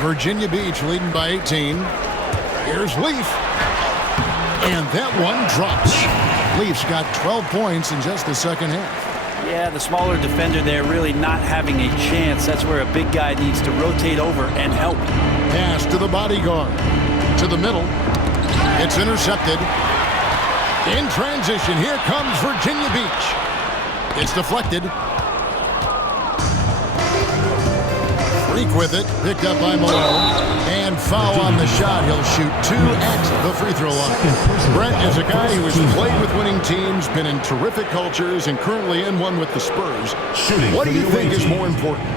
Virginia Beach leading by 18. Here's Leaf. And that one drops. Leafs got 12 points in just the second half. Yeah, the smaller defender there really not having a chance. That's where a big guy needs to rotate over and help. Pass to the bodyguard. To the middle. It's intercepted. In transition, here comes Virginia Beach. It's deflected. Freak with it. Picked up by Malone. And foul on the shot. He'll shoot 2 at the free throw line. Brent is a guy who has played with winning teams, been in terrific cultures, and currently in one with the Spurs. What do you think is more important?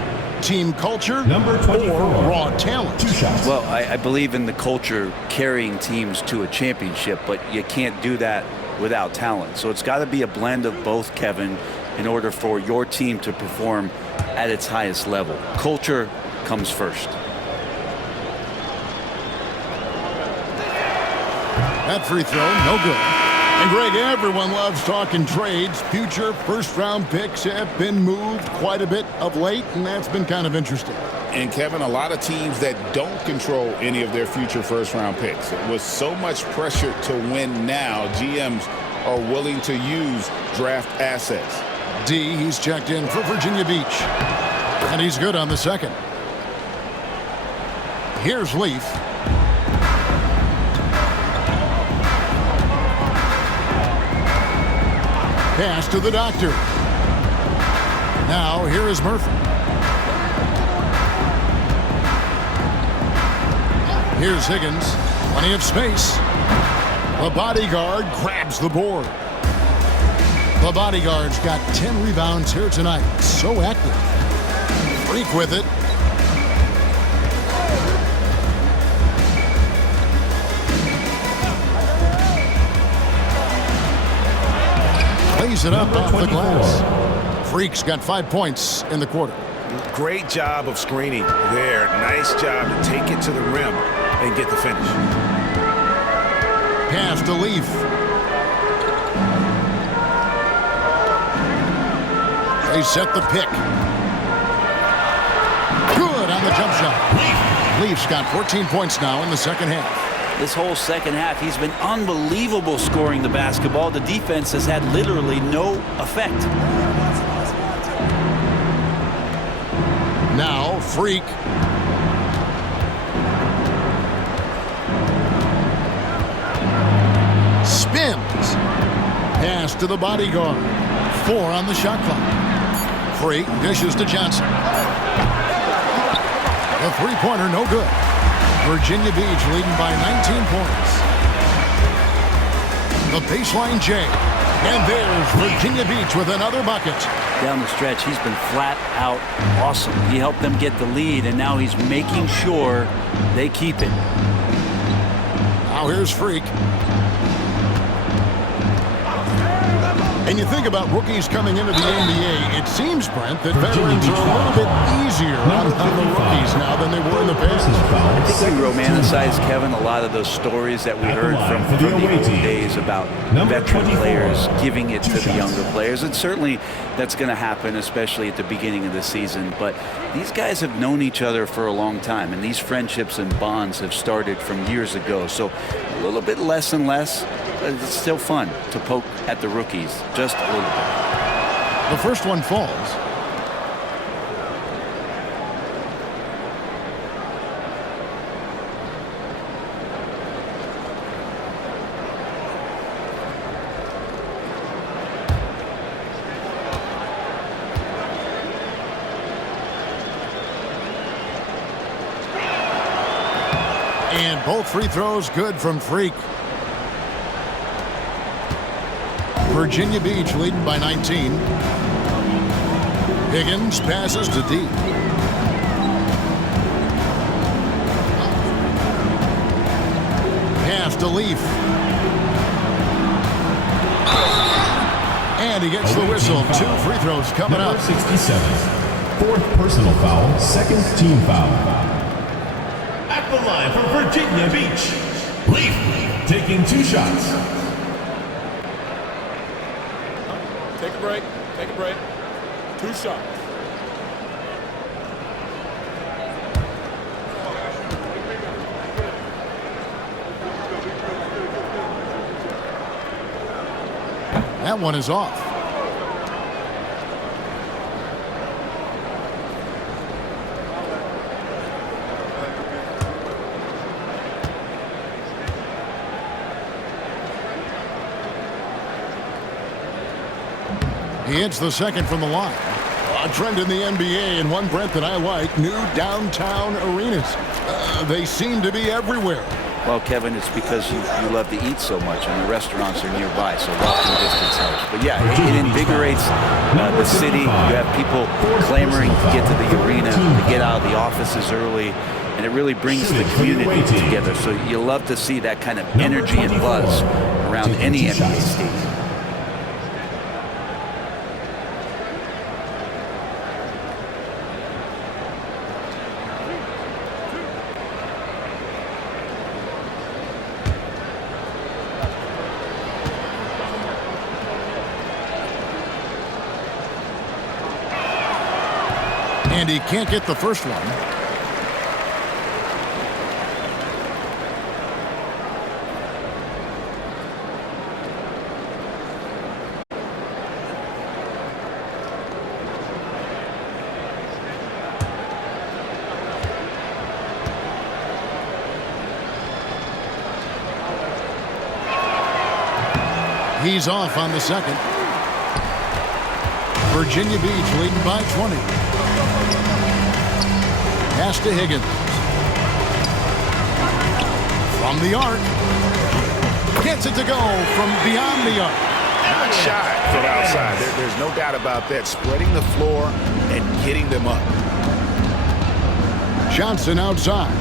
Team culture or raw talent? Well, I believe in the culture carrying teams to a championship, but you can't do that without talent. So it's got to be a blend of both, Kevin, in order for your team to perform at its highest level. Culture comes first. That free throw, no good. And Greg, everyone loves talking trades. Future first-round picks have been moved quite a bit of late, and that's been kind of interesting. And, Kevin, a lot of teams that don't control any of their future first-round picks. With so much pressure to win now, GMs are willing to use draft assets. D, he's checked in for Virginia Beach. And he's good on the second. Here's Leaf. Pass to the doctor. Now here is Murphy. Here's Higgins. Plenty of space. The bodyguard grabs the board. The bodyguard's got 10 rebounds here tonight. So active. Freak with it. Plays it up off the glass. Freak's got 5 points in the quarter. Great job of screening there. Nice job to take it to the rim and get the finish. Pass to Leaf. They set the pick. Good on the jump shot. Leaf's got 14 points now in the second half. This whole second half, he's been unbelievable scoring the basketball. The defense has had literally no effect. Now, Freak. Spins. Pass to the bodyguard. 4 on the shot clock. Freak dishes to Johnson. The three-pointer, no good. Virginia Beach leading by 19 points. The baseline J. And there's Virginia Beach with another bucket. Down the stretch, he's been flat out awesome. He helped them get the lead, and now he's making sure they keep it. Now here's Freak. And you think about rookies coming into the NBA, it seems, Brent, that veterans are a little bit easier on the rookies now than they were in the past. I think we romanticize, Kevin, a lot of those stories that we heard from the old days about veteran players giving it to the younger players. And certainly that's going to happen, especially at the beginning of the season. But these guys have known each other for a long time, and these friendships and bonds have started from years ago. So a little bit less and less. But it's still fun to poke at the rookies just a little bit. The first one falls. And both free throws good from Freak. Virginia Beach leading by 19. Higgins passes to D. Pass to Leaf. And he gets the whistle. 2 free throws coming up. 67. 4th personal foul, 2nd team foul. At the line for Virginia Beach, Leaf taking 2 shots. Take a break. Take a break. 2 shots. That one is off. He hits the second from the line. A trend in the NBA, and one, Brent, that I like, new downtown arenas. They seem to be everywhere. Well, Kevin, it's because you love to eat so much, and the restaurants are nearby, so walking distance helps. But yeah, it invigorates the city. You have people clamoring to get to the arena, to get out of the offices early, and it really brings the community together. So you love to see that kind of energy and buzz around any NBA stadium. And he can't get the first one. He's off on the second. Virginia Beach leading by 20. Pass to Higgins. From the arc. Gets it to go from beyond the arc. Not shy from outside. There's no doubt about that. Spreading the floor and getting them up. Johnson outside.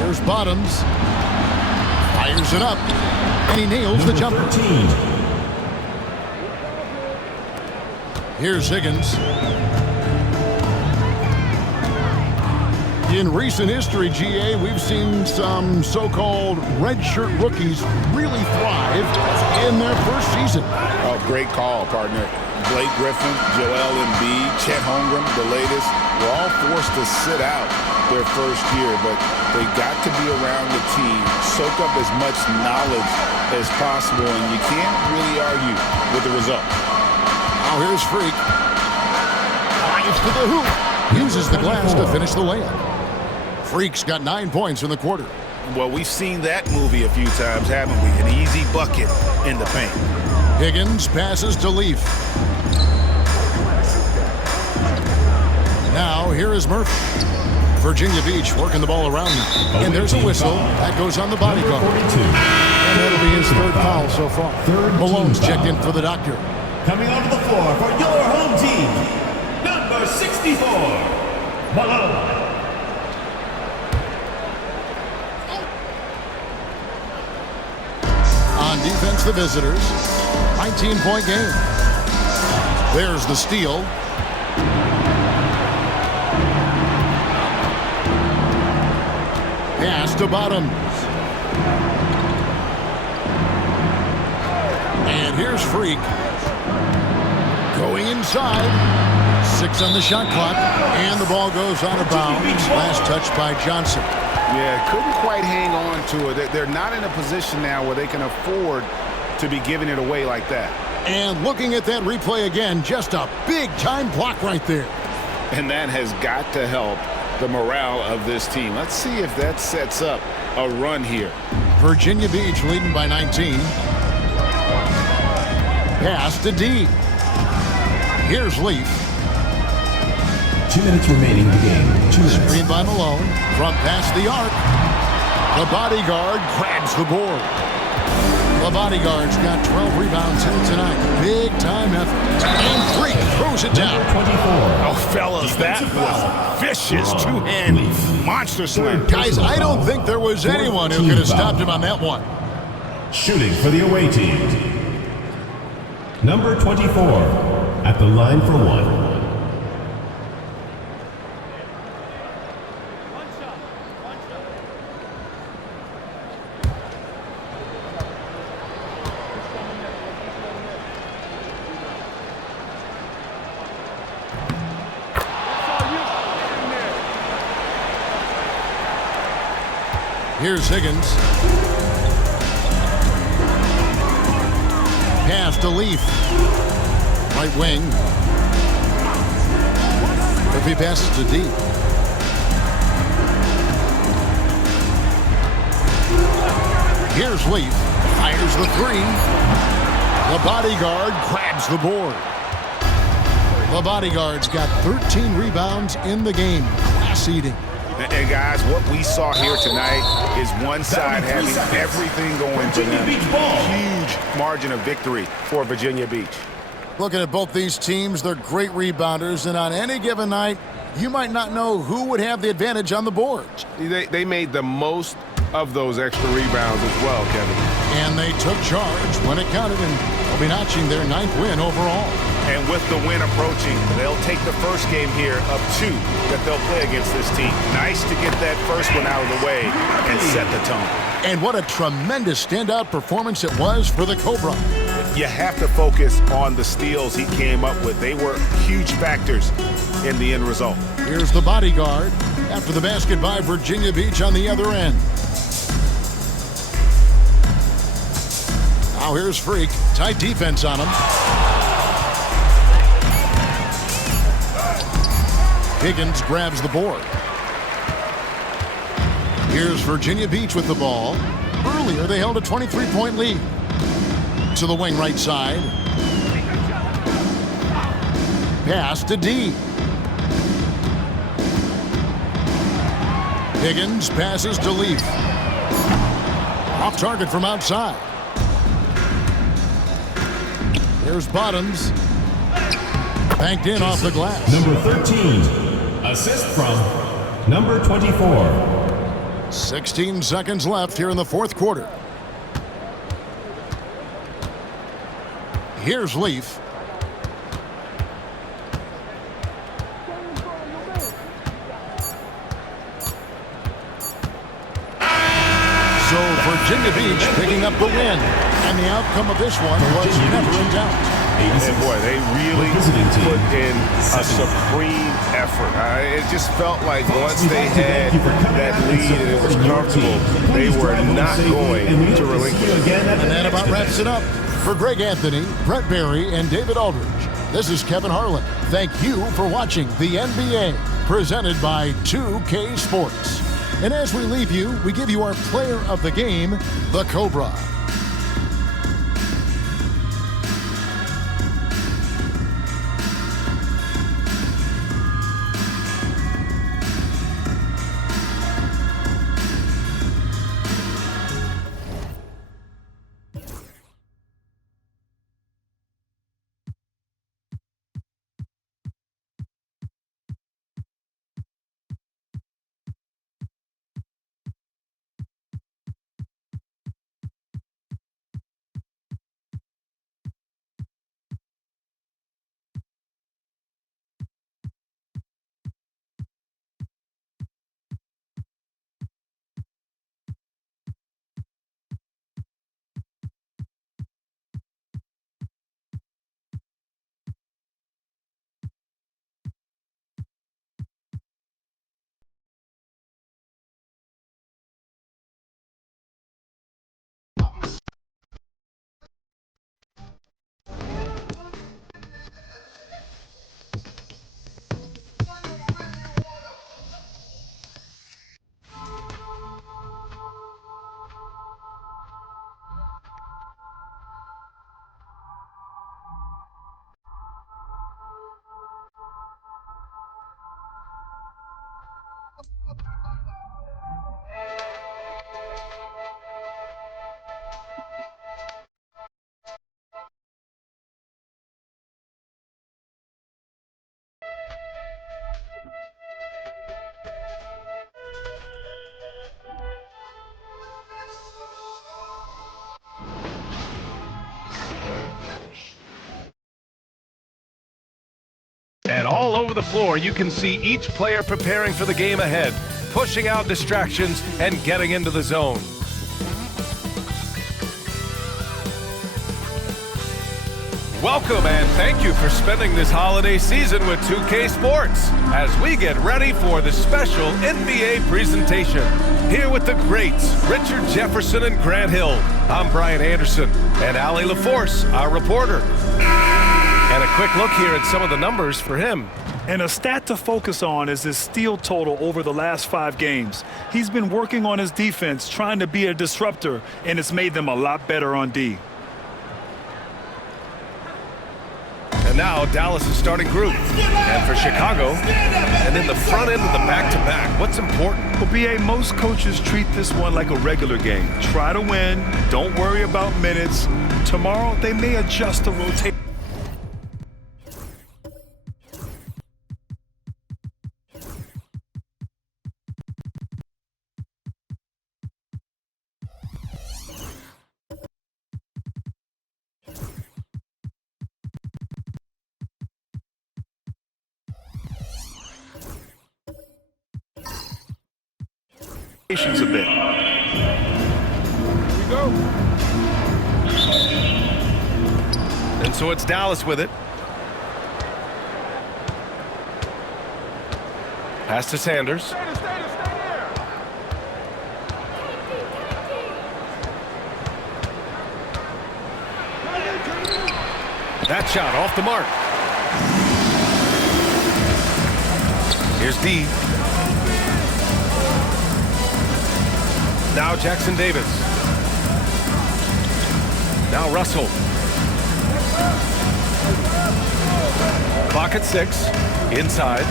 Here's Bottoms. Fires it up. And he nails the jumper. 13. Here's Higgins. In recent history, GA, we've seen some so-called redshirt rookies really thrive in their first season. Oh, great call, partner. Blake Griffin, Joel Embiid, Chet Holmgren, the latest, were all forced to sit out their first year, but they got to be around the team, soak up as much knowledge as possible, and you can't really argue with the result. Now here's Freak. Drives to the hoop. Uses the glass to finish the layup. Freak's got 9 points in the quarter. Well, we've seen that movie a few times, haven't we? An easy bucket in the paint. Higgins passes to Leaf. Now here is Murphy. Virginia Beach working the ball around now. And there's a whistle. That goes on the bodyguard. And that'll be his third foul so far. Malone's checked in for the doctor. Coming onto the floor for your home team, number 64, Malone. On defense, the visitors. 19-point game. There's the steal. Pass to Bottoms. And here's Freak. Going inside. 6 on the shot clock. And the ball goes out of bounds. Last touch by Johnson. Yeah, couldn't quite hang on to it. They're not in a position now where they can afford to be giving it away like that. And looking at that replay again, just a big-time block right there. And that has got to help the morale of this team. Let's see if that sets up a run here. Virginia Beach leading by 19. Pass to D. Here's Leaf. 2 minutes remaining in the game. 2 minutes. Screen by Malone. From past the arc. The bodyguard grabs the board. The bodyguard's got 12 rebounds here tonight. Big time effort. And Freak throws it down. 24. Oh, fellas, that was vicious. Two-hand monster slam. Guys, I don't think there was anyone who could have stopped him on that one. Shooting for the away team, number 24, at the line for one. Here's Higgins. Pass to Leaf. Right wing. If he passes to deep. Here's Leaf. Fires the three. The bodyguard grabs the board. The bodyguard's got 13 rebounds in the game. Class eating. And guys, what we saw here tonight is one side having everything going for them. Huge margin of victory for Virginia Beach. Looking at both these teams, they're great rebounders, and on any given night, you might not know who would have the advantage on the boards. They made the most of those extra rebounds as well, Kevin. And they took charge when it counted, and they'll be notching their 9th win overall. And with the win approaching, they'll take the first game here of 2 that they'll play against this team. Nice to get that first one out of the way and set the tone. And what a tremendous standout performance it was for the Cobra. You have to focus on the steals he came up with. They were huge factors in the end result. Here's the bodyguard after the basket by Virginia Beach on the other end. Now here's Freak. Tight defense on him. Higgins grabs the board. Here's Virginia Beach with the ball. Earlier, they held a 23-point lead. To the wing right side. Pass to D. Higgins passes to Leaf. Off target from outside. Here's Bottoms. Banked in off the glass. Number 13. Assist from number 24. 16 seconds left here in the fourth quarter. Here's Leaf. So Virginia Beach picking up the win. And the outcome of this one was never in doubt. And boy, they really put in a supreme effort. It just felt like once they had that lead and it was comfortable, they were not going to relinquish it. And that about wraps it up. For Greg Anthony, Brett Barry, and David Aldridge, this is Kevin Harlan. Thank you for watching the NBA, presented by 2K Sports. And as we leave you, we give you our player of the game, the Cobra. And all over the floor, you can see each player preparing for the game ahead, pushing out distractions and getting into the zone. Welcome and thank you for spending this holiday season with 2K Sports as we get ready for the special NBA presentation. Here with the greats, Richard Jefferson and Grant Hill. I'm Brian Anderson and Allie LaForce, our reporter. And a quick look here at some of the numbers for him. And a stat to focus on is his steal total over the last 5 games. He's been working on his defense, trying to be a disruptor, and it's made them a lot better on D. And now Dallas' starting group. And for Chicago, and in the front end of the back-to-back, what's important? For BA, most coaches treat this one like a regular game. Try to win. Don't worry about minutes. Tomorrow, they may adjust the rotation. A bit. Here we go. And so it's Dallas with it. Pass to Sanders. Stay there. That shot off the mark. Here's D. Now Jackson Davis. Now Russell. Clock at 6. Inside.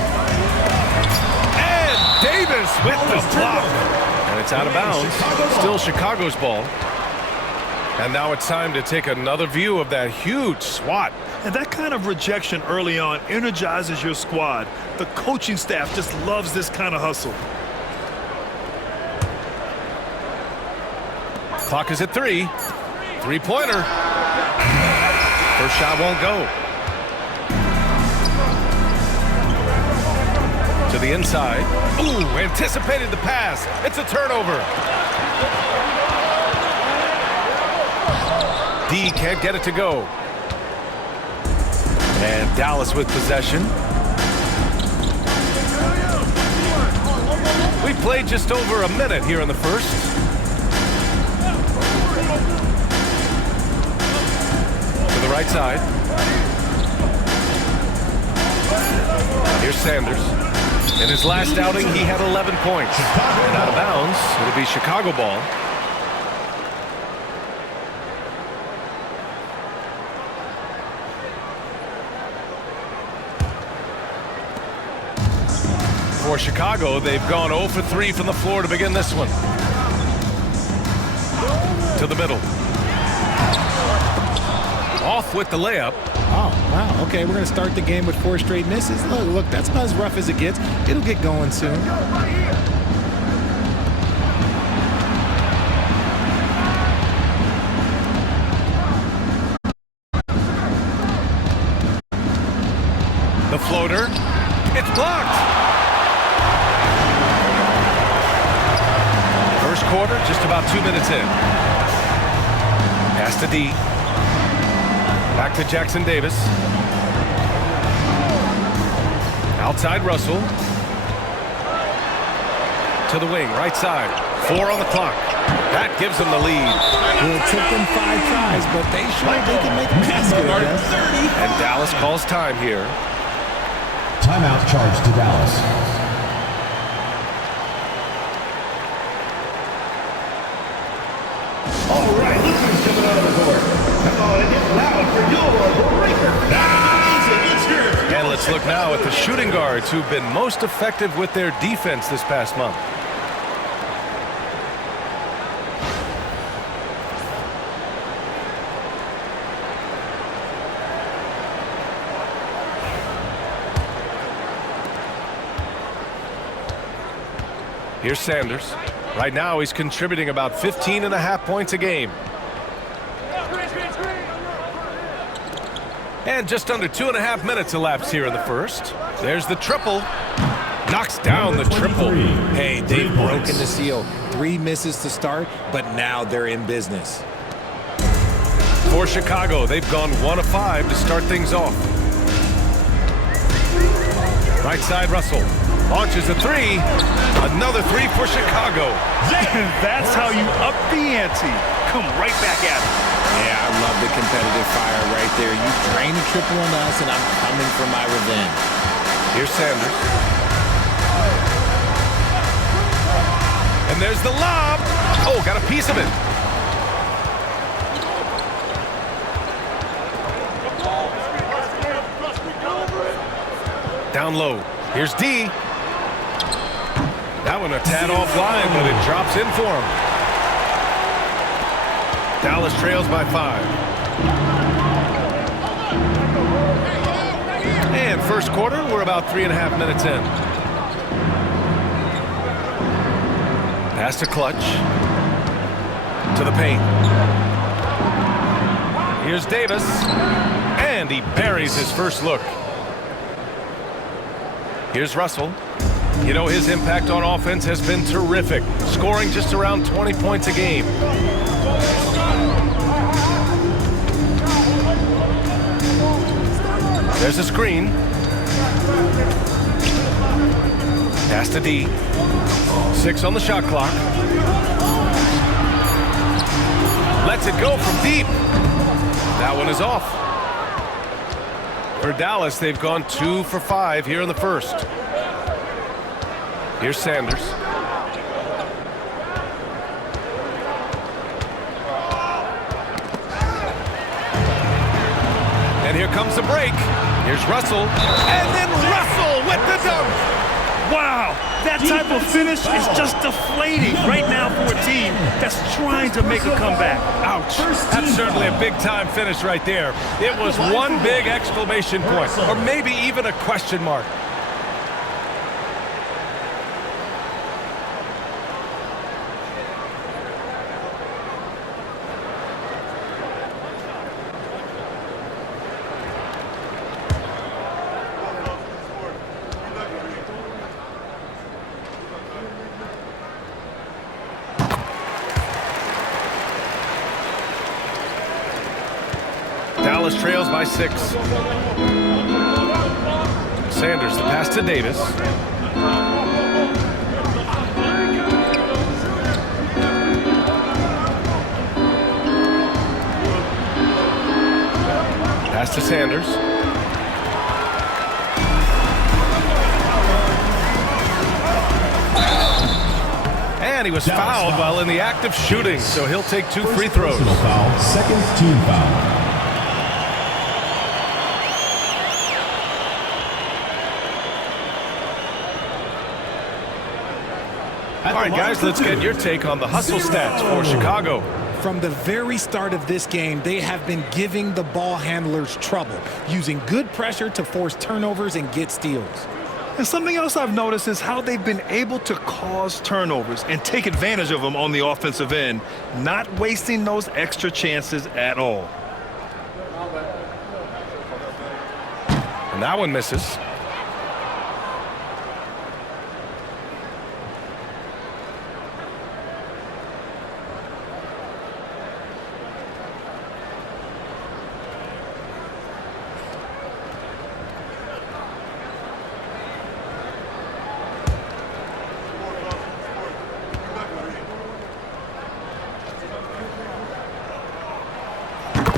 And Davis with the block. And it's out of bounds. Still Chicago's ball. And now it's time to take another view of that huge swat. And that kind of rejection early on energizes your squad. The coaching staff just loves this kind of hustle. Clock is at 3. Three-pointer. First shot won't go. To the inside. Ooh, anticipated the pass. It's a turnover. D can't get it to go. And Dallas with possession. We played just over a minute here in the first. To the right side. Here's Sanders. In his last outing, he had 11 points. And out of bounds, it'll be Chicago ball. For Chicago, they've gone 0 for 3 from the floor to begin this one. To the middle. Off with the layup. Oh, wow. Okay, we're going to start the game with 4 straight misses. Look, that's about as rough as it gets. It'll get going soon. The floater. It's blocked. First quarter, just about 2 minutes in. Pass to D. Back to Jackson Davis. Outside Russell. To the wing, right side. 4 on the clock. That gives them the lead. Well, it took them 5 tries, but they can make a basket, I guess. And Dallas calls time here. Timeout charge to Dallas. All right, look who's coming out of the court. Come on and get loud for your breaker. And let's look now at the shooting guards who've been most effective with their defense this past month. Here's Sanders. Right now, he's contributing about 15.5 points a game. And just under 2.5 minutes elapsed here in the first. There's the triple. Knocks down the triple. Hey, they've broken the seal. 3 misses to start, but now they're in business. For Chicago, they've gone 1 of 5 to start things off. Right side, Russell. Launches a 3. Another 3 for Chicago. That's how you up the ante. Come right back at it. Yeah, I love the competitive fire right there. You drain a triple on us, and I'm coming for my revenge. Here's Sanders. And there's the lob. Oh, got a piece of it. Down low. Here's D. That one a tad offline, but it drops in for him. Dallas trails by 5. And first quarter, we're about 3.5 minutes in. Pass to Clutch. To the paint. Here's Davis. And he buries his first look. Here's Russell. You know, his impact on offense has been terrific, scoring just around 20 points a game. There's a screen. Pass to D. 6 on the shot clock. Lets it go from deep. That one is off. For Dallas, they've gone 2 for 5 here in the first. Here's Sanders. And here comes the break. Here's Russell. And then Russell with the dunk. Wow, that type of finish is just deflating right now for a team that's trying to make a comeback. Ouch. That's certainly a big-time finish right there. It was one big exclamation point, or maybe even a question mark. Dallas trails by 6. Sanders, the pass to Davis. Pass to Sanders. And he was fouled while in the act of shooting, so he'll take 2 free throws. Personal foul, second team foul. All right, guys, let's get your take on the hustle stats for Chicago. From the very start of this game, they have been giving the ball handlers trouble, using good pressure to force turnovers and get steals. And something else I've noticed is how they've been able to cause turnovers and take advantage of them on the offensive end, not wasting those extra chances at all. And that one misses.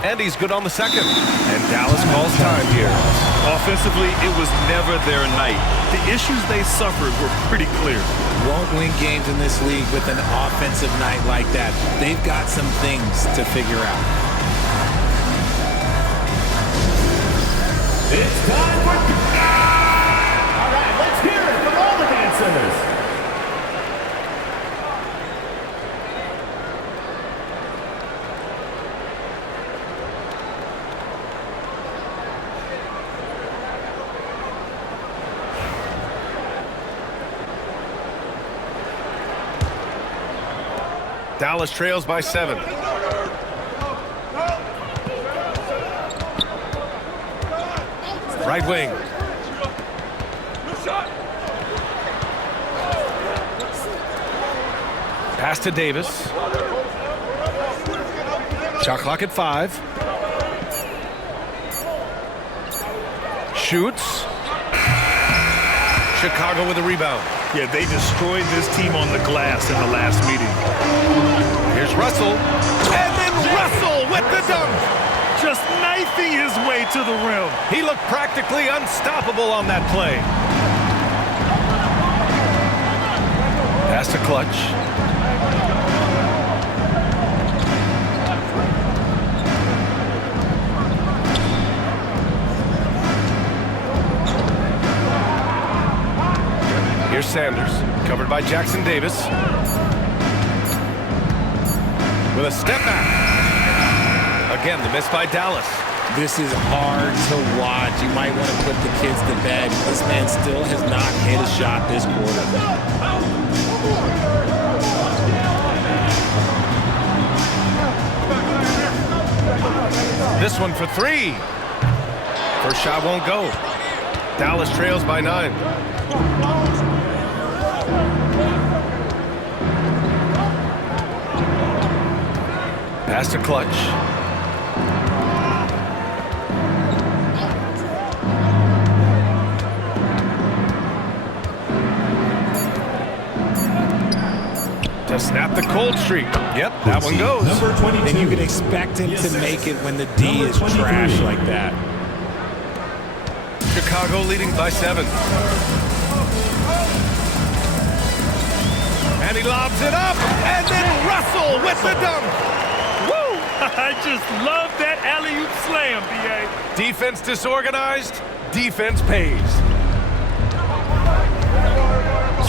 And he's good on the second. And Dallas calls time here. Offensively, it was never their night. The issues they suffered were pretty clear. Won't win games in this league with an offensive night like that. They've got some things to figure out. It's time for... All right, let's hear it from all the dancers. Dallas trails by 7. Right wing. Pass to Davis. Shot clock at 5. Shoots. Chicago with a rebound. Yeah, they destroyed this team on the glass in the last meeting. Here's Russell. And then Russell with the dunk. Just knifing his way to the rim. He looked practically unstoppable on that play. Pass to Clutch. Here's Sanders, covered by Jackson Davis. With a step back. Again, the miss by Dallas. This is hard to watch. You might want to put the kids to bed. This man still has not hit a shot this quarter. This one for three. First shot won't go. Dallas trails by 9. Pass to Clutch. To snap the cold streak. Yep, that one goes. Number 22. And you can expect him to make it when the D is trash like that. Chicago leading by 7. And he lobs it up. And then Russell with the dunk. Woo! I just love that alley-oop slam, B.A. Defense disorganized. Defense pays.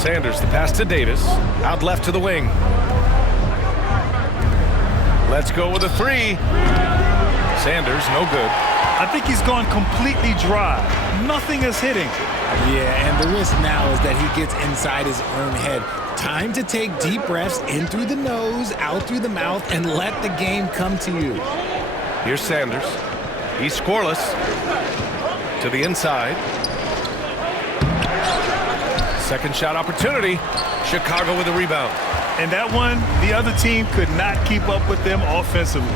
Sanders, the pass to Davis. Out left to the wing. Let's go with a 3. Sanders, no good. I think he's gone completely dry. Nothing is hitting. Yeah, and the risk now is that he gets inside his own head. Time to take deep breaths in through the nose, out through the mouth, and let the game come to you. Here's Sanders. He's scoreless. To the inside. Second shot opportunity. Chicago with a rebound. And that one, the other team could not keep up with them offensively.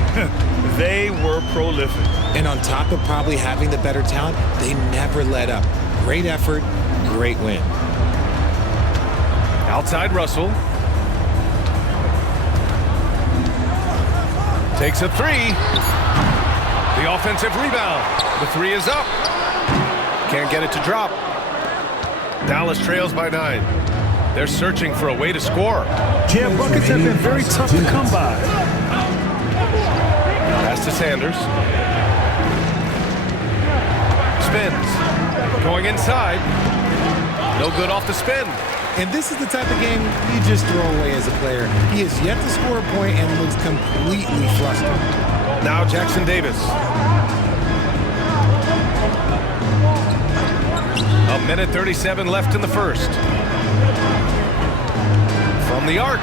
They were prolific. And on top of probably having the better talent, they never let up. Great effort, great win. Outside Russell. Takes a 3. The offensive rebound. The 3 is up. Can't get it to drop. Dallas trails by 9. They're searching for a way to score. Yeah, buckets have been very tough to come by. Pass to Sanders. Spins. Going inside. No good off the spin. And this is the type of game you just throw away as a player. He has yet to score a point and looks completely flustered. Now Jackson Davis. A minute 37 left in the first. From the arc.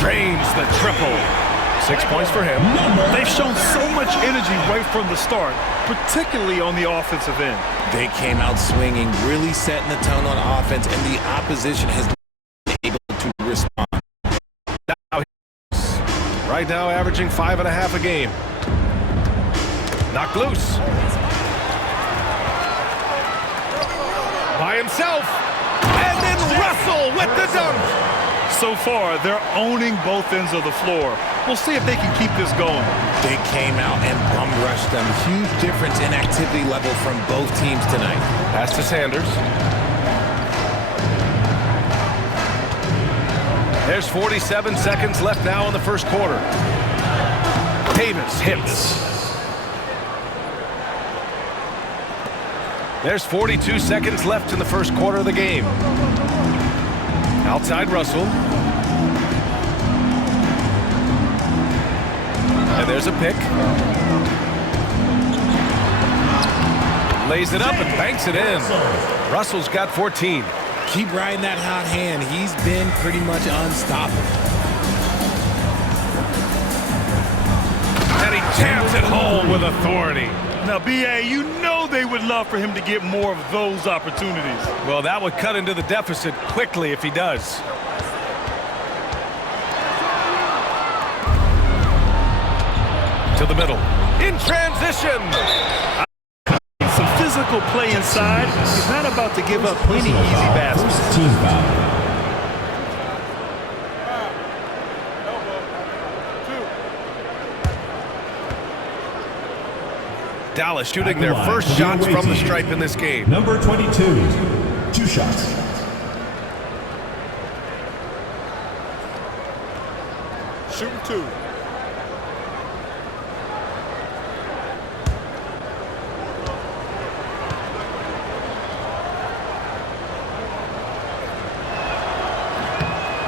Drains the triple. 6 points for him. They've shown so much energy right from the start, particularly on the offensive end. They came out swinging, really setting the tone on offense, and the opposition has been able to respond. Right now averaging 5.5 a game. Knocked loose. By himself. And then Russell with the dunk. So far, they're owning both ends of the floor. We'll see if they can keep this going. They came out and bum rushed them. Huge difference in activity level from both teams tonight. Pass to Sanders. There's 47 seconds left now in the first quarter. Davis hits. There's 42 seconds left in the first quarter of the game. Outside Russell. And there's a pick. Lays it up and banks it in. Russell's got 14. Keep riding that hot hand. He's been pretty much unstoppable. And he jams it home with authority. Now, B.A., you know they would love for him to get more of those opportunities. Well, that would cut into the deficit quickly if he does. To the middle. In transition. physical play inside. He's not about to give up any Personal easy foul. baskets. First team foul. Dallas shooting their first shots from the stripe in this game. Number 22, 2 shots. Shooting 2.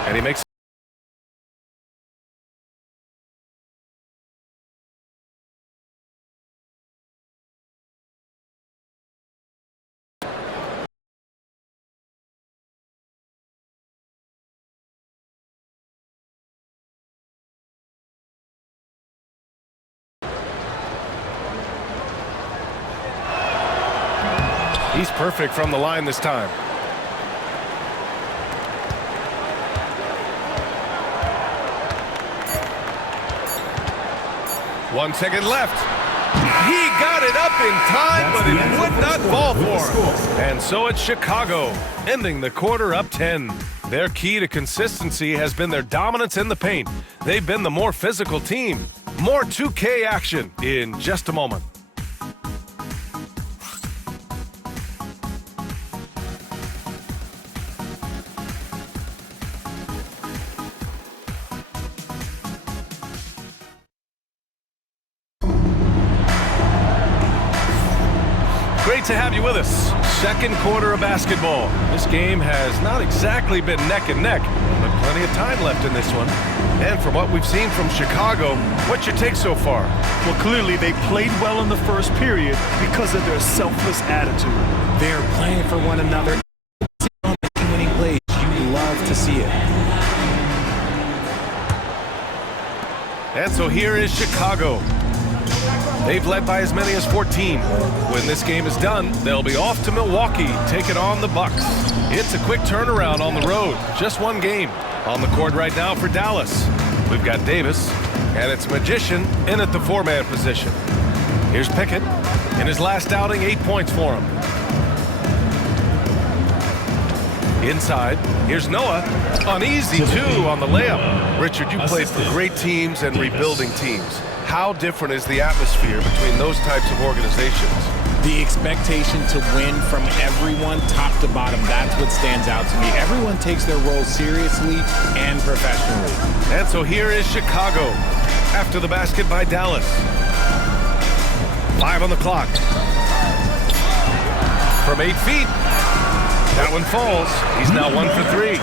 And he makes He's perfect from the line this time. One second left. He got it up in time, but it would not fall for him. And so it's Chicago, ending the quarter up 10. Their key to consistency has been their dominance in the paint. They've been the more physical team. More 2K action in just a moment. Great to have you with us. Second quarter of basketball. This game has not exactly been neck and neck, but plenty of time left in this one. And from what we've seen from Chicago, what's your take so far? Well, clearly they played well in the first period because of their selfless attitude. They're playing for one another. On the winning plays, you love to see it. And so here is Chicago. They've led by as many as 14. When this game is done, they'll be off to Milwaukee, taking on the Bucks. It's a quick turnaround on the road. Just one game. On the court right now for Dallas, we've got Davis, and it's Magician in at the 4-man position. Here's Pickett. In his last outing, 8 points for him. Inside, here's Noah. An easy 2 on the layup. Richard, you played for great teams and rebuilding teams. How different is the atmosphere between those types of organizations? The expectation to win from everyone, top to bottom, that's what stands out to me. Everyone takes their role seriously and professionally. And so here is Chicago after the basket by Dallas. 5 on the clock. From 8 feet. That one falls. He's now 1 for 3.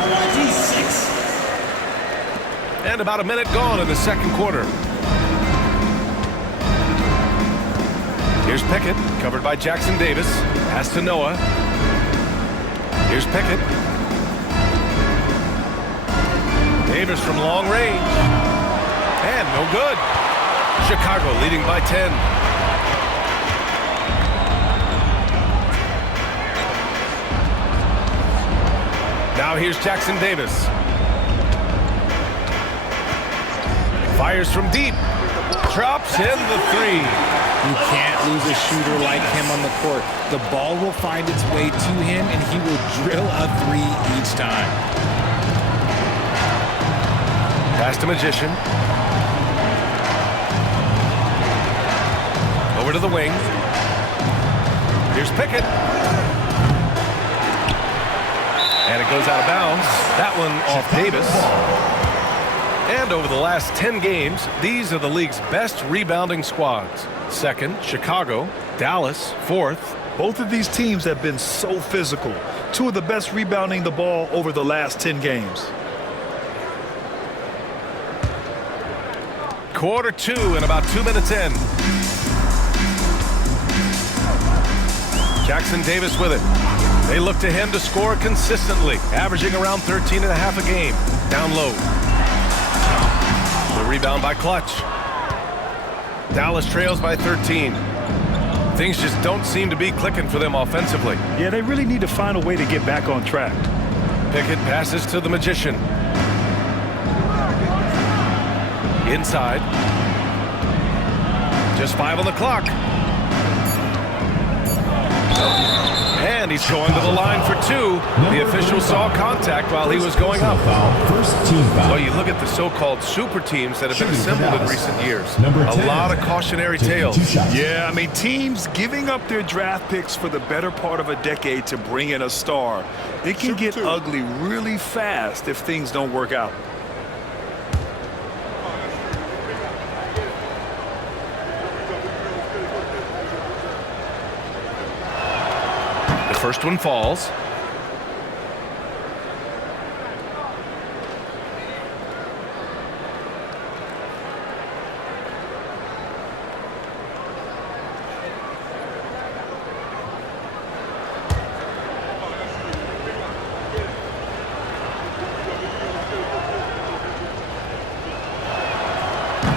And about a minute gone in the second quarter. Here's Pickett, covered by Jackson Davis. Pass to Noah. Here's Pickett. Davis from long range. And no good. Chicago leading by 10. Now here's Jackson Davis. Fires from deep. Drops in the 3. You can't lose a shooter like him on the court. The ball will find its way to him, and he will drill a 3 each time. Pass to Magician. Over to the wing. Here's Pickett. And it goes out of bounds. That one off Davis. And over the last 10 games, these are the league's best rebounding squads. Second, Chicago. Dallas, fourth. Both of these teams have been so physical. Two of the best rebounding the ball over the last 10 games. Quarter 2 and about 2 minutes in. Jackson Davis with it. They look to him to score consistently, averaging around 13.5 a game. Down low. The rebound by Clutch. Dallas trails by 13. Things just don't seem to be clicking for them offensively. Yeah, they really need to find a way to get back on track. Pickett passes to the Magician. Inside. Just 5 on the clock. And he's going to the line for 2. The official saw contact while he was going up. First team foul. Well, you look at the so-called super teams that have been assembled in recent years. A lot of cautionary tales. Yeah, I mean, teams giving up their draft picks for the better part of a decade to bring in a star. It can get ugly really fast if things don't work out. First one falls.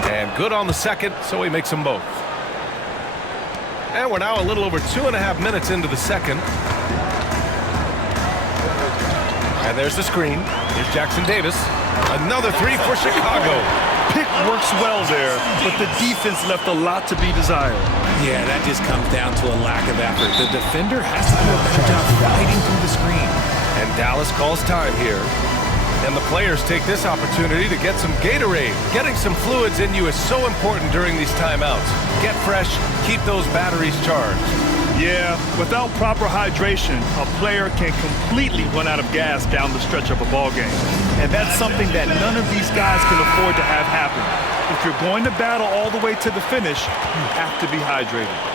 And good on the second, so he makes them both. And we're now a little over 2.5 minutes into the second. And there's the screen. Here's Jackson Davis. Another 3 for Chicago. Pick works well there, but the defense left a lot to be desired. Yeah, that just comes down to a lack of effort. The defender has to do a better job fighting through the screen. And Dallas calls time here. And the players take this opportunity to get some Gatorade. Getting some fluids in you is so important during these timeouts. Get fresh, keep those batteries charged. Yeah, without proper hydration, a player can completely run out of gas down the stretch of a ball game. And that's something that none of these guys can afford to have happen. If you're going to battle all the way to the finish, you have to be hydrated.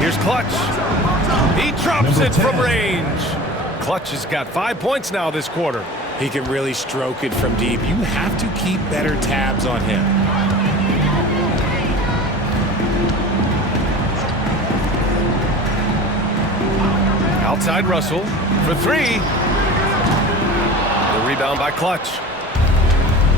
Here's Clutch. He drops it from range. Clutch has got 5 points now this quarter. He can really stroke it from deep. You have to keep better tabs on him. Outside Russell for 3. The rebound by Clutch.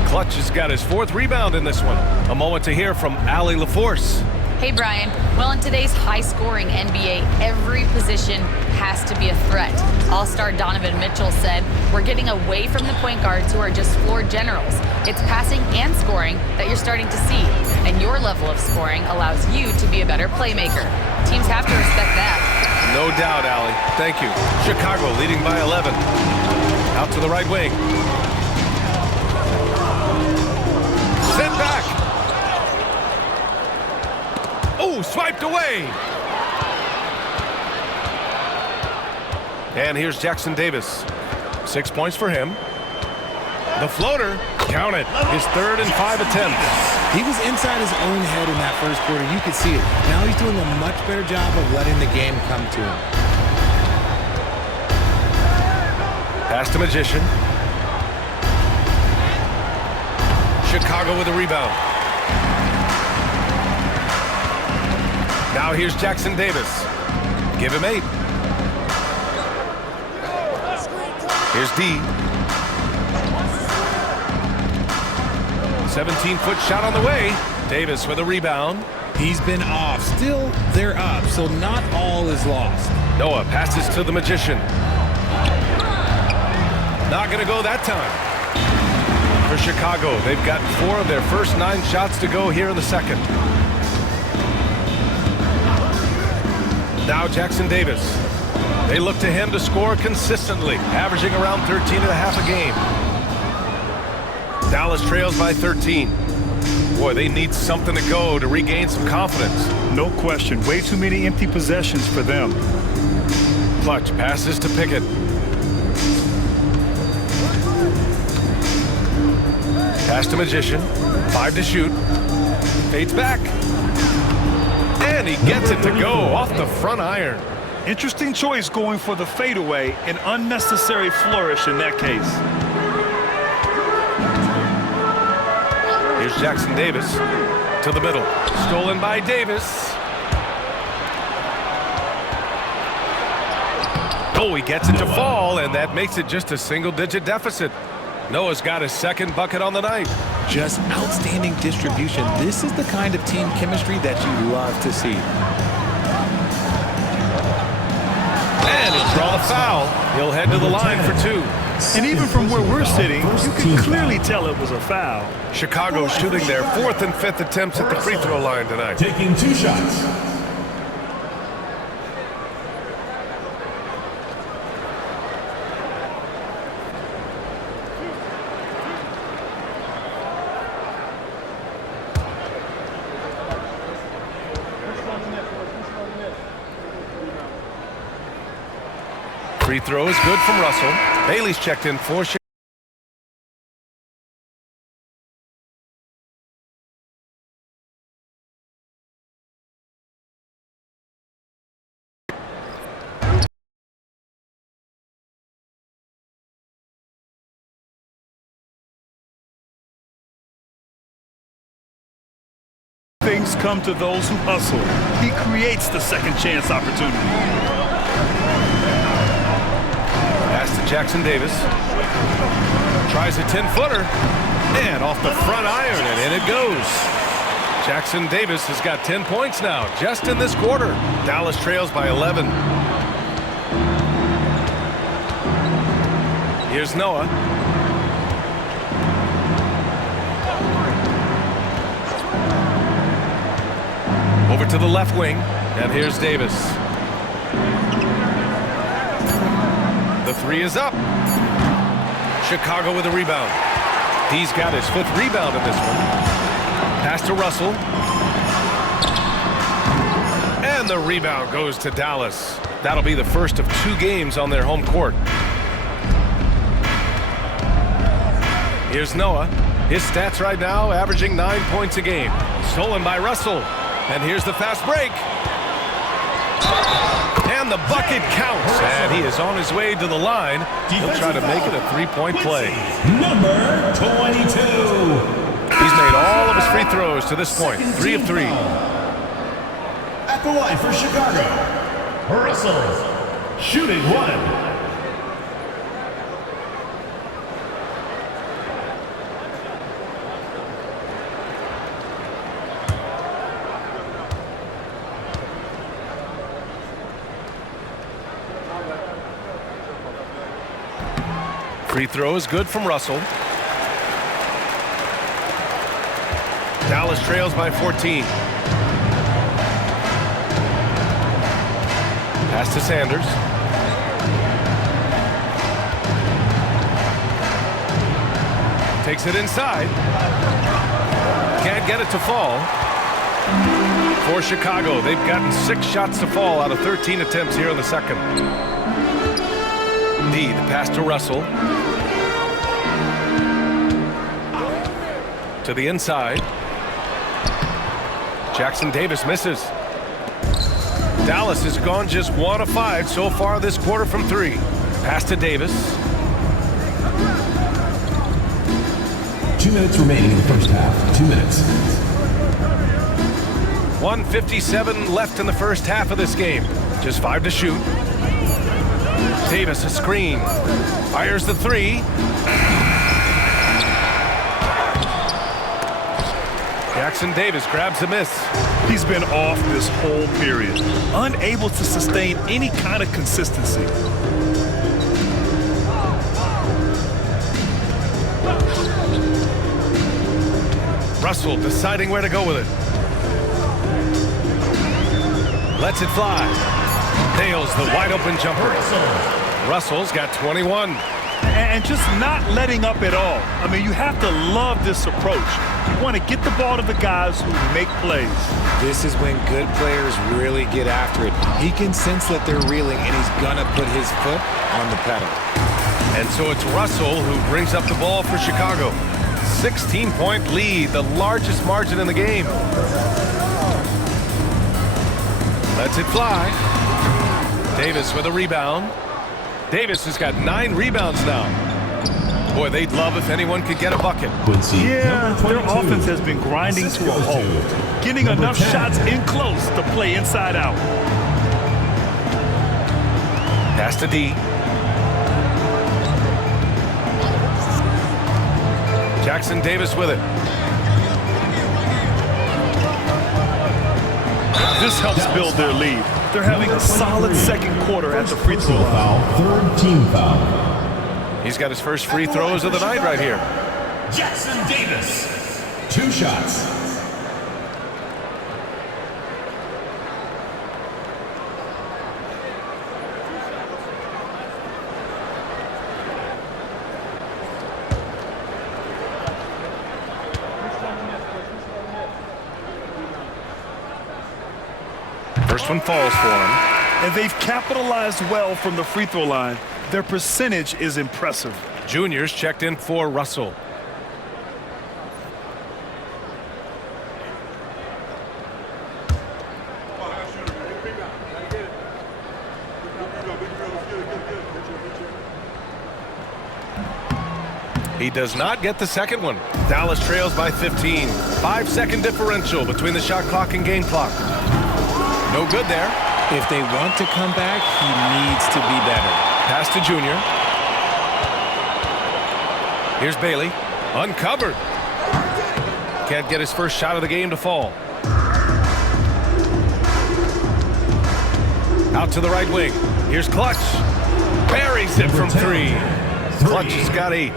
Clutch has got his 4th rebound in this one. A moment to hear from Allie LaForce. Hey, Brian. Well, in today's high-scoring NBA, every position has to be a threat. All-star Donovan Mitchell said, "We're getting away from the point guards who are just floor generals. It's passing and scoring that you're starting to see, and your level of scoring allows you to be a better playmaker. Teams have to respect that." No doubt, Allie. Thank you. Chicago leading by 11. Out to the right wing. Sent back. Oh, swiped away. And here's Jackson Davis. 6 points for him. The floater, count it, his 3rd and 5 attempts. He was inside his own head in that first quarter. You could see it. Now he's doing a much better job of letting the game come to him. Pass to Magician. Chicago with a rebound. Now here's Jackson Davis. Give him 8. Here's D. 17-foot shot on the way. Davis with a rebound. He's been off. Still, they're up, so not all is lost. Noah passes to the Magician. Not going to go that time. For Chicago, they've got 4 of their first 9 shots to go here in the second. Now Jackson Davis. They look to him to score consistently, averaging around 13.5 a game. Dallas trails by 13. Boy, they need something to go to regain some confidence. No question. Way too many empty possessions for them. Clutch passes to Pickett. Pass to Magician. 5 to shoot. Fades back. And he gets it to go off the front iron. Interesting choice going for the fadeaway. An unnecessary flourish in that case. Here's Jackson Davis to the middle. Stolen by Davis. Oh, he gets it to fall, and that makes it just a single-digit deficit. Noah's got his second bucket on the night. Just outstanding distribution. This is the kind of team chemistry that you love to see. And he'll draw the foul. He'll head to the line for 2. And even from where we're sitting, you can clearly tell it was a foul. Chicago shooting their 4th and 5th attempts at the free throw line tonight. Taking 2 shots. Free throw is good from Russell. Bailey's checked in for Chicago. Things come to those who hustle. He creates the second chance opportunity. Pass to Jackson Davis. Tries a 10-footer. And off the front iron, and in it goes. Jackson Davis has got 10 points now, just in this quarter. Dallas trails by 11. Here's Noah. Over to the left wing, and here's Davis. The 3 is up. Chicago with a rebound. He's got his 5th rebound in this one. Pass to Russell. And the rebound goes to Dallas. That'll be the first of 2 games on their home court. Here's Noah. His stats right now averaging 9 points a game. Stolen by Russell. And here's the fast break. And the bucket counts. And he is on his way to the line. He'll try to make it a 3-point play. Number 22. He's made all of his free throws to this point. 3 of 3. At the line for Chicago, Russell, shooting 1. Free throw is good from Russell. Dallas trails by 14. Pass to Sanders. Takes it inside. Can't get it to fall. For Chicago, they've gotten 6 shots to fall out of 13 attempts here in the second. D, the pass to Russell. To the inside. Jackson Davis misses. Dallas has gone just 1 of 5 so far this quarter from 3. Pass to Davis. 2 minutes remaining in the first half. 2 minutes. 1:57 left in the first half of this game. Just 5 to shoot. Davis a screen. Fires the 3. Jackson Davis grabs a miss. He's been off this whole period, unable to sustain any kind of consistency. Russell deciding where to go with it. Lets it fly. Nails the wide open jumper. Russell's got 21. And just not letting up at all. I mean, you have to love this approach. You want to get the ball to the guys who make plays. This is when good players really get after it. He can sense that they're reeling, and he's going to put his foot on the pedal. And so it's Russell who brings up the ball for Chicago. 16-point lead, the largest margin in the game. Lets it fly. Davis with a rebound. Davis has got 9 rebounds now. Boy, they'd love if anyone could get a bucket. Yeah, their offense has been grinding to a halt, getting enough shots in close to play inside out. Pass to D. Jackson Davis with it. This helps build their lead. They're having a solid second quarter at the free throw line. Third team foul. He's got his first free throws of the night right here. Jackson Davis. 2 shots. First one falls for him. And they've capitalized well from the free throw line. Their percentage is impressive. Juniors checked in for Russell. He does not get the second one. Dallas trails by 15. 5-second differential between the shot clock and game clock. No good there. If they want to come back, he needs to be better. Pass to Junior. Here's Bailey. Uncovered. Can't get his first shot of the game to fall. Out to the right wing. Here's Clutch. Buries it from 3. Clutch has got 8.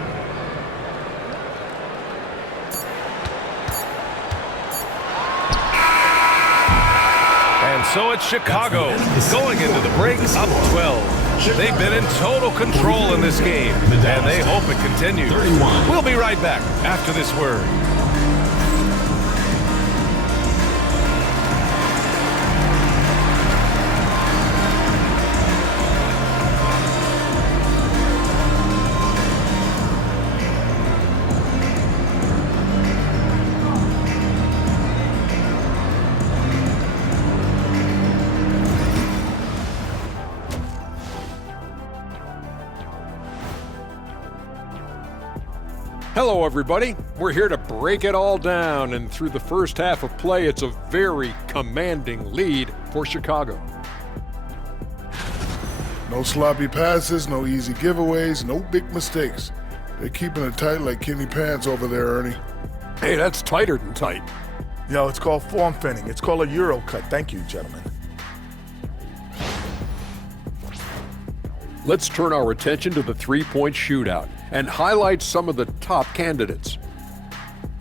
So it's Chicago going into the break up 12. They've been in total control in this game, and they hope it continues. We'll be right back after this word. Hello, everybody. We're here to break it all down, and through the first half of play, it's a very commanding lead for Chicago. No sloppy passes, no easy giveaways, no big mistakes. They're keeping it tight like Kenny Pants over there, Ernie. Hey, that's tighter than tight. Yo, it's called form finning. It's called a Euro cut. Thank you, gentlemen. Let's turn our attention to the three-point shootout and highlight some of the top candidates.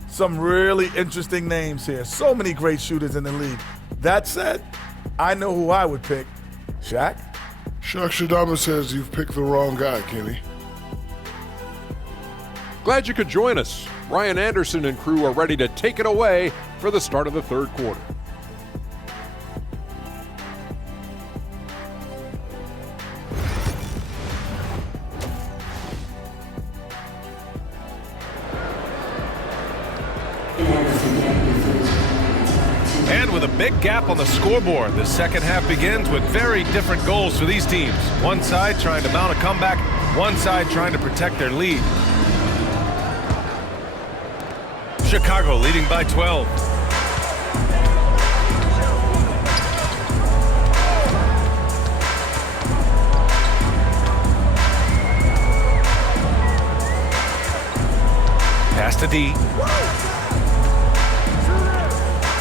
Some really interesting names here. So many great shooters in the league. That said, I know who I would pick. Shaq? Shaq Shadama says you've picked the wrong guy, Kenny. Glad you could join us. Ryan Anderson and crew are ready to take it away for the start of the third quarter. And with a big gap on the scoreboard, the second half begins with very different goals for these teams. One side trying to mount a comeback, one side trying to protect their lead. Chicago leading by 12. Pass to D.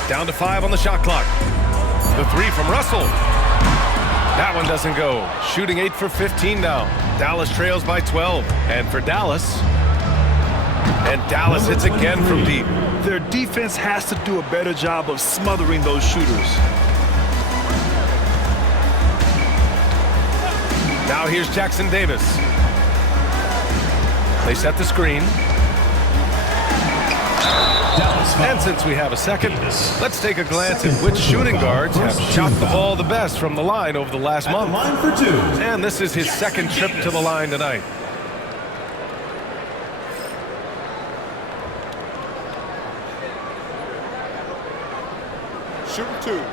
Down to 5 on the shot clock. The 3 from Russell. That one doesn't go. Shooting 8 for 15 now. Dallas trails by 12. And for Dallas. And Dallas hits again from deep. Their defense has to do a better job of smothering those shooters. Now here's Jackson Davis. They set the screen. And since we have a second, let's take a glance at which shooting guards have shot the ball the best from the line over the last month. Line for 2. And this is his second trip to the line tonight. Shooting 2.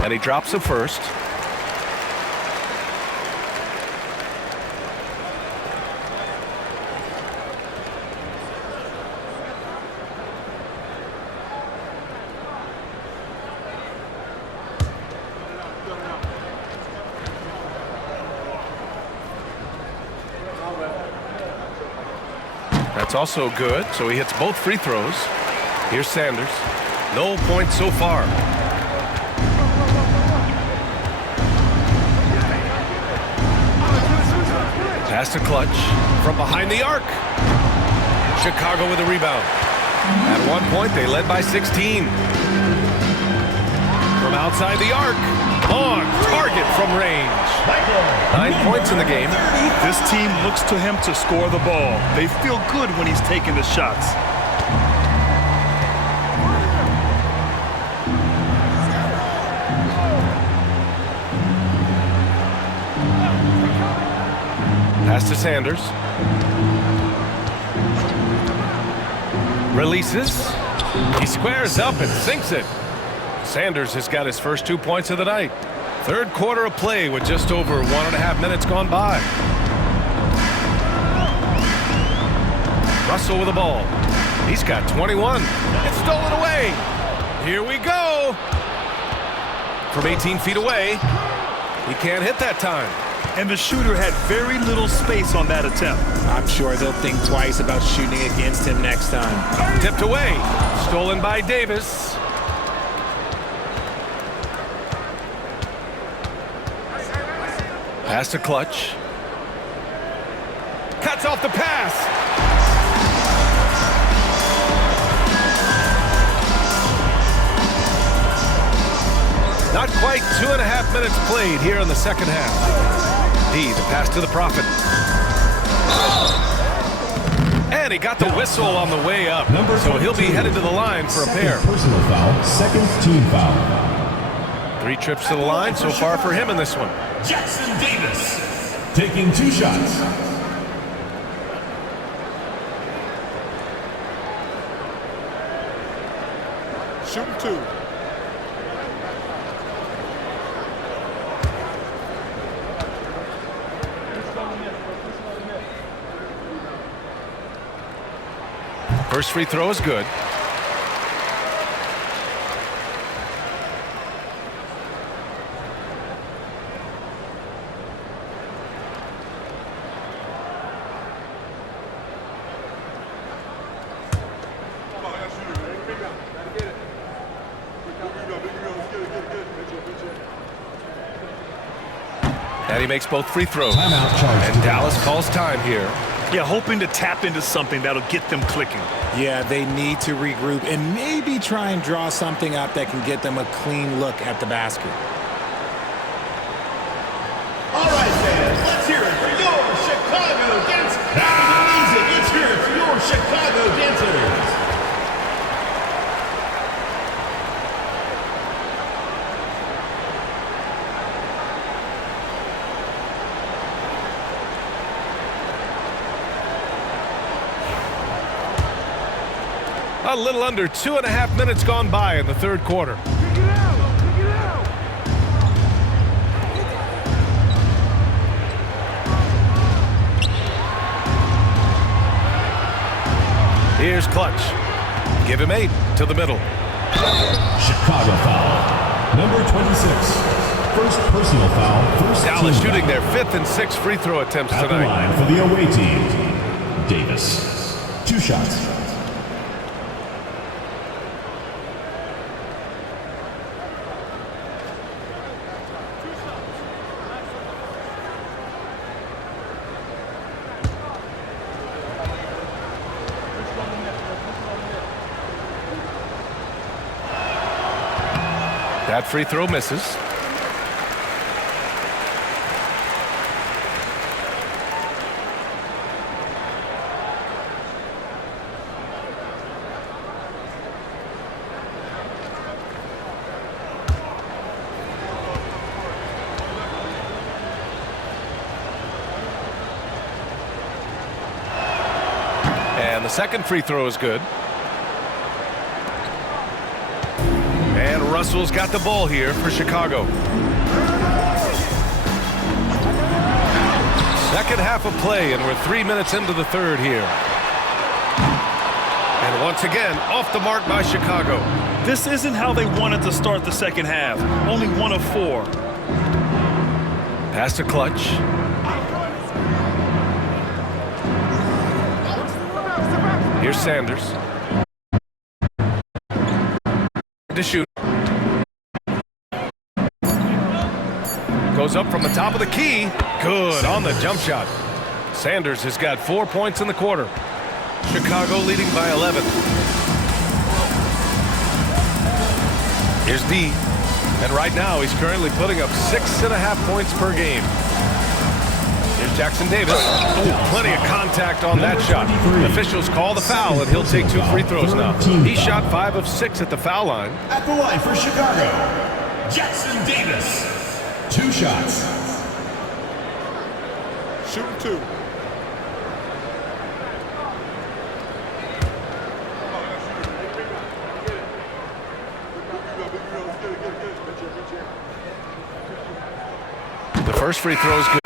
And he drops the first. That's also good, so he hits both free throws. Here's Sanders. No points so far. Pass to Clutch from behind the arc. Chicago with a rebound. At one point, they led by 16. From outside the arc. On target from range. 9 points in the game. This team looks to him to score the ball. They feel good when he's taking the shots. Pass to Sanders. Releases. He squares up and sinks it. Sanders has got his first 2 points of the night. Third quarter of play with just over 1.5 minutes gone by. Russell with the ball. He's got 21. It's stolen away. Here we go. From 18 feet away. He can't hit that time. And the shooter had very little space on that attempt. I'm sure they'll think twice about shooting against him next time. Tipped away. Stolen by Davis. Pass to Clutch. Cuts off the pass. Not quite 2.5 minutes played here in the second half. D, the pass to the Prophet. And he got the whistle on the way up. So he'll be headed to the line for a pair. Personal foul, second team foul. 3 trips to the line so far for him in this one. Jackson Davis taking 2 shots. Shooting 2. First free throw is good. And he makes both free throws. And Dallas calls time here. Yeah, hoping to tap into something that'll get them clicking. Yeah, they need to regroup and maybe try and draw something up that can get them a clean look at the basket. All right, fans, let's hear it for your Chicago dancers. Let's hear it for your Chicago dancers. A little under 2.5 minutes gone by in the third quarter. Here's Clutch. Give him 8 to the middle. Chicago foul. Number 26. First personal foul. First Dallas team shooting foul. their 5th and 6th free throw attempts At the tonight. line for the away team. Davis. 2 shots. That free throw misses. And the second free throw is good. And Russell's got the ball here for Chicago. Second half of play, and we're 3 minutes into the third here. And once again, off the mark by Chicago. This isn't how they wanted to start the second half. Only 1 of 4. Pass to Clutch. Here's Sanders. To shoot. Goes up from the top of the key. Good on the jump shot. Sanders has got 4 points in the quarter. Chicago leading by 11. Here's D. And right now he's currently putting up 6.5 points per game. Here's Jackson Davis. Oh, plenty of contact on that shot. Officials call the foul, and he'll take 2 free throws now. He shot 5 of 6 at the foul line. At the line for Chicago, Jackson Davis. 2 shots. Shooting 2. The first free throw is good.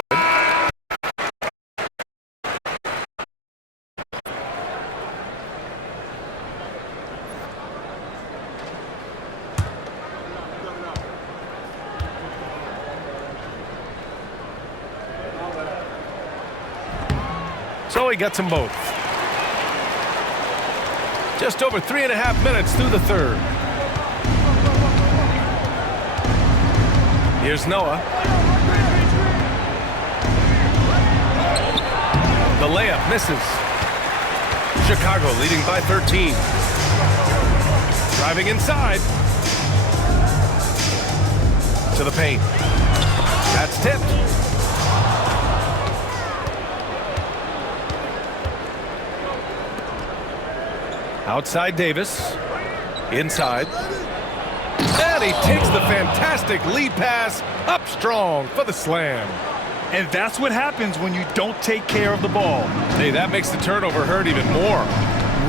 So he gets them both. Just over 3.5 minutes through the third. Here's Noah. The layup misses. Chicago leading by 13. Driving inside. To the paint. That's tipped. Outside Davis. Inside. And he takes the fantastic lead pass up strong for the slam. And that's what happens when you don't take care of the ball. Hey, that makes the turnover hurt even more.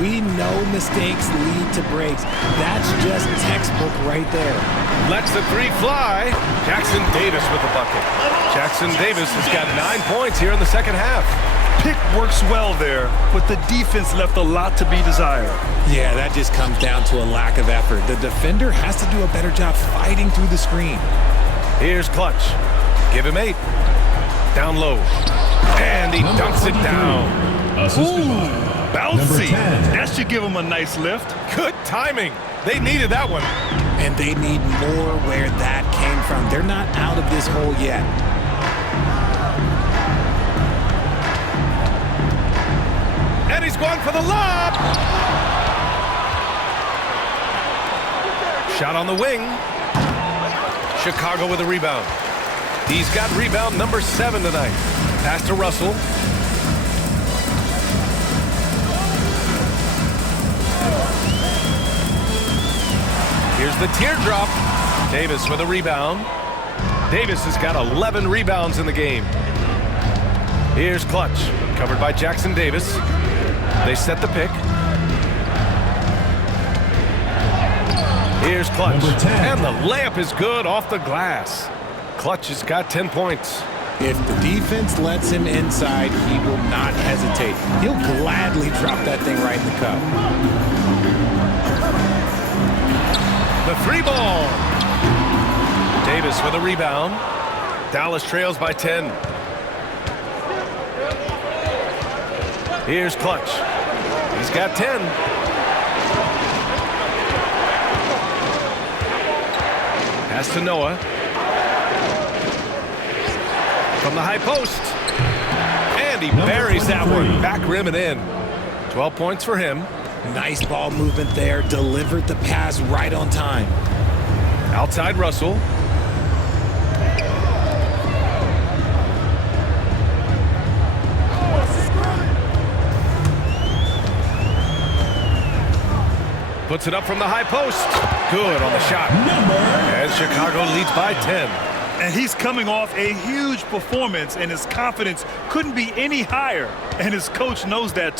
We know mistakes lead to breaks. That's just textbook right there. Lets the 3 fly. Jackson Davis with the bucket. Jackson Davis has got 9 points here in the second half. Pick works well there, but the defense left a lot to be desired. Yeah, that just comes down to a lack of effort. The defender has to do a better job fighting through the screen. Here's Clutch. Give him 8. Down low. And he dunks it down. Ooh, bouncy. That should give him a nice lift. Good timing. They needed that one. And they need more where that came from. They're not out of this hole yet. And he's going for the lob. Shot on the wing. Chicago with a rebound. He's got rebound number 7 tonight. Pass to Russell. Here's the teardrop. Davis with a rebound. Davis has got 11 rebounds in the game. Here's Clutch. Covered by Jackson Davis. They set the pick. Here's Clutch. And the layup is good off the glass. Clutch has got 10 points. If the defense lets him inside, he will not hesitate. He'll gladly drop that thing right in the cup. The 3 ball. Davis with a rebound. Dallas trails by 10. Here's Clutch. He's got 10. Pass to Noah. From the high post. And he buries that one. Back rim and in. 12 points for him. Nice ball movement there. Delivered the pass right on time. Outside Russell. Puts it up from the high post. Good on the shot. And Chicago leads by 10. And he's coming off a huge performance, and his confidence couldn't be any higher. And his coach knows that,